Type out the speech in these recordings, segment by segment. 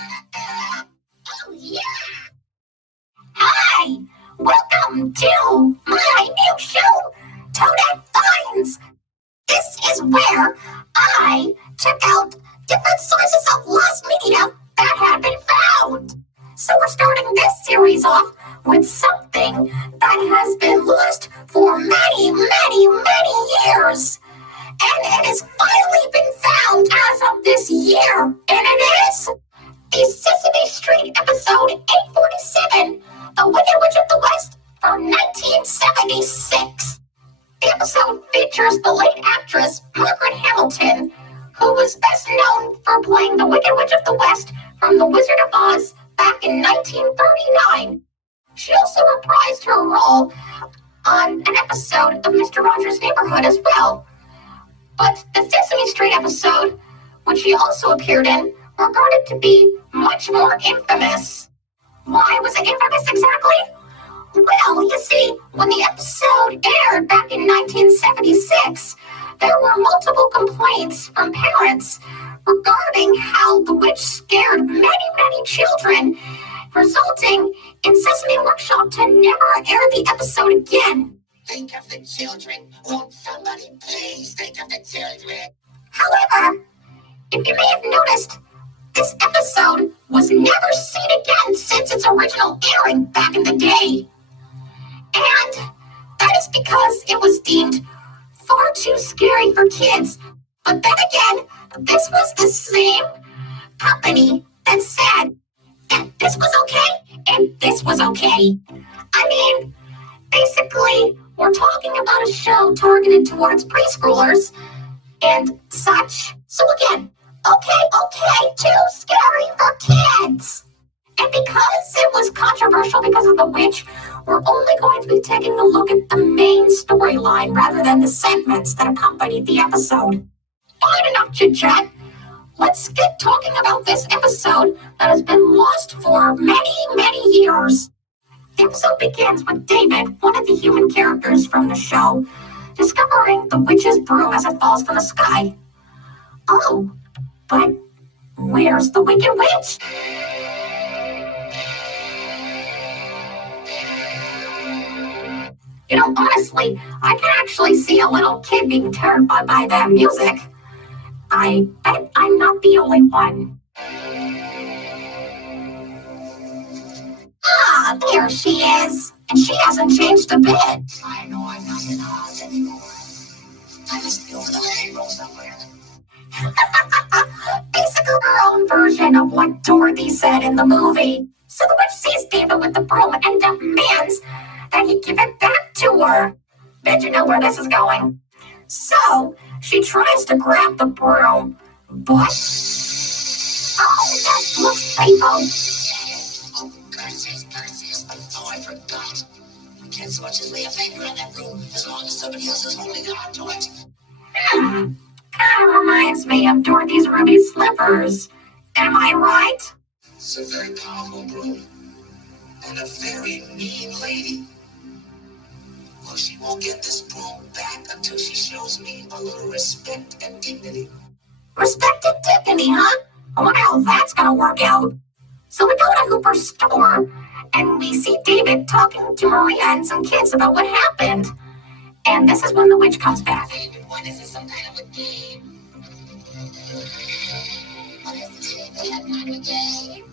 Oh, yeah! Hi! Welcome to my new show, Toadette Finds. This is where I check out different sources of lost media that have been found. So we're starting this series off with something that has been lost for many, many, many years. And it has finally been found as of this year. And it is the Sesame Street episode 847, The Wicked Witch of the West from 1976. The episode features the late actress Margaret Hamilton, who was best known for playing the Wicked Witch of the West from The Wizard of Oz back in 1939. She also reprised her role on an episode of Mr. Rogers' Neighborhood as well. But the Sesame Street episode, which she also appeared in, regarded to be much more infamous. Why was it infamous exactly? Well, you see, when the episode aired back in 1976, there were multiple complaints from parents regarding how the witch scared many, many children, resulting in Sesame Workshop to never air the episode again. Think of the children. Won't somebody please think of the children? However, if you may have noticed, this episode was never seen again since its original airing back in the day. And that is because it was deemed far too scary for kids. But then again, this was the same company that said that this was okay and this was okay. I mean, basically, we're talking about a show targeted towards preschoolers and such. So again, okay, too scary for kids. And because it was controversial because of the witch, we're only going to be taking a look at the main storyline rather than the segments that accompanied the episode. Fine enough chit-chat. Let's get talking about this episode that has been lost for many, many years. The episode begins with David, one of the human characters from the show, discovering the witch's broom as it falls from the sky. Oh, but where's the Wicked Witch? You know, honestly, I can actually see a little kid being terrified by that music. I bet I'm not the only one. Ah, there she is. And she hasn't changed a bit. I know I'm not in Oz anymore. I must be over the rainbow somewhere. Basically her own version of what Dorothy said in the movie. So the witch sees David with the broom and demands that he give it back to her. Bet you know where this is going. So she tries to grab the broom, but that looks painful. Oh, curses. Oh, I forgot. We can't so much as lay a finger on that broom as long as somebody else is holding on to it. Kind of reminds me of Dorothy's ruby slippers. Am I right? It's a very powerful broom. And a very mean lady. Well, she won't get this broom back until she shows me a little respect and dignity. Respect and dignity, huh? I wonder how that's gonna work out. So we go to Hooper's store, and we see David talking to Maria and some kids about what happened. And this is when the witch comes back. David, what is this, some kind of a game? What is it? Some kind of a game?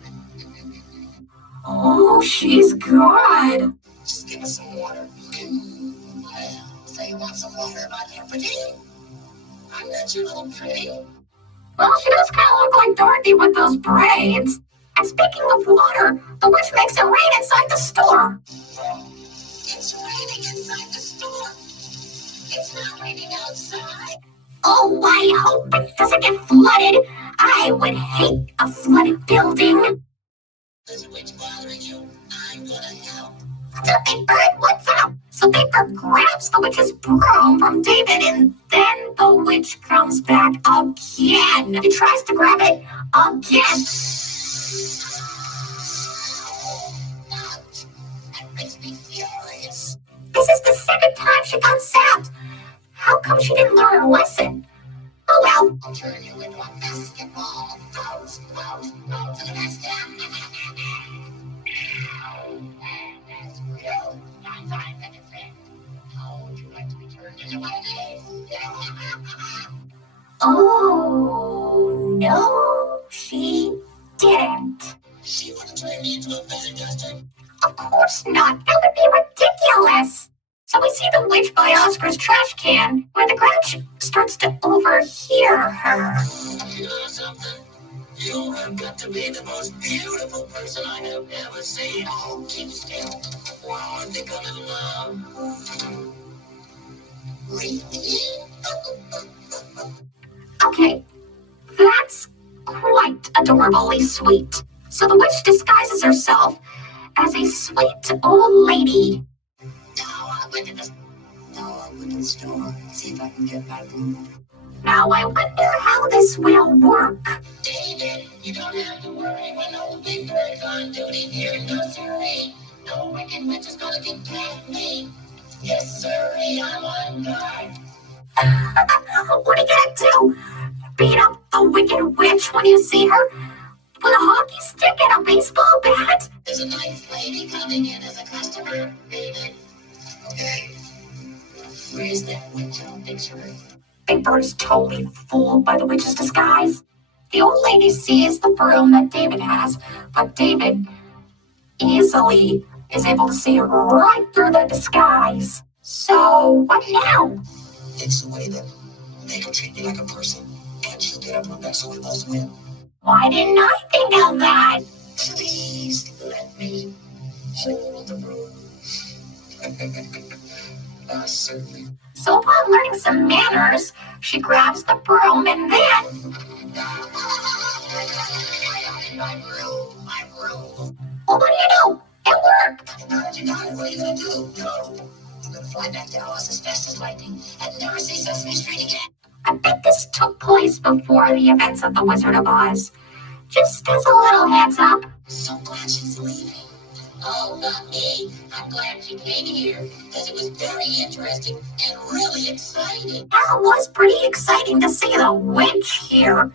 Oh, she's good. Just give us some water. Well, so you want some water about your pretty? I'm not your little pretty. Well, she does kind of look like Dorothy with those braids. And speaking of water, the witch makes it rain inside the store. It's raining inside the store. It's not raining outside. Oh, I hope it doesn't get flooded. I would hate a flooded building. There's a witch bothering you. I'm gonna help. What's up, Big Bird? What's up? So Big Bird grabs the witch's broom from David, and then the witch comes back again. He tries to grab it again. That makes me furious. This is the second time she got zapped. How come she didn't learn her lesson? Oh well. I'll turn you into a basketball. Out. to the next step. How would you like to be turned into one of these? Oh, no, she didn't. She want to turn me into a feather duster? Of course not. That would be ridiculous. So we see the witch by Oscar's trash can, where the Grouch starts to overhear her. You know something? You have got to be the most beautiful person I have ever seen. Oh, keep still. Wow, I think I'm in love. Really? Okay, that's quite adorably sweet. So the witch disguises herself as a sweet old lady. I went to the store, see if I can get my room. Now I wonder how this will work. David, you don't have to worry when old Big Bird's on duty here. No, sirree. No wicked witch is gonna get past me. Yes, sirree, I'm on guard. What are you gonna do? Beat up the wicked witch when you see her? With a hockey stick and a baseball bat? There's a nice lady coming in as a customer, David. Okay. Where's that witch? I'll fix her. Big Bird is totally fooled by the witch's disguise. The old lady sees the broom that David has, but David easily is able to see right through the disguise. So, what now? Fix a way that make her treat me like a person, and she'll get up her back so we both win. Why didn't I think of that? Please let me hold the broom. Certainly. So upon learning some manners, she grabs the broom and then... My broom. Well, what do you know? It worked. You got it. What are you gonna do? No. I'm gonna fly back to Alice as fast as lightning and never see Sesame Street again. I bet this took place before the events of The Wizard of Oz. Just as a little heads up. So glad she's leaving. Oh, not me. I'm glad she came here because it was very interesting and really exciting. That was pretty exciting to see the witch here.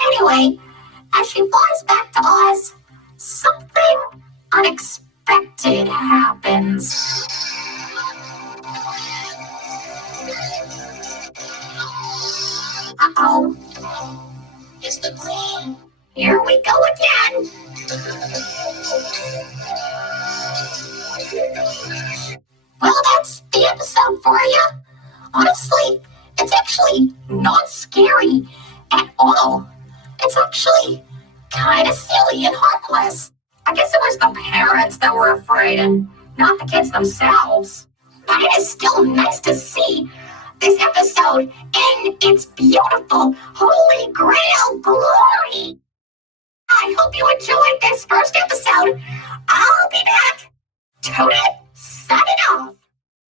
Anyway, as she flies back to Oz, something unexpected happens. Uh-oh. It's the broom. Here we go again. Well, that's the episode for you. Honestly, it's actually not scary at all. It's actually kind of silly and heartless. I guess it was the parents that were afraid and not the kids themselves. But it is still nice to see this episode in its beautiful Holy Grail glory. I hope you enjoyed this first episode. I'll be back. Toadette, signing off.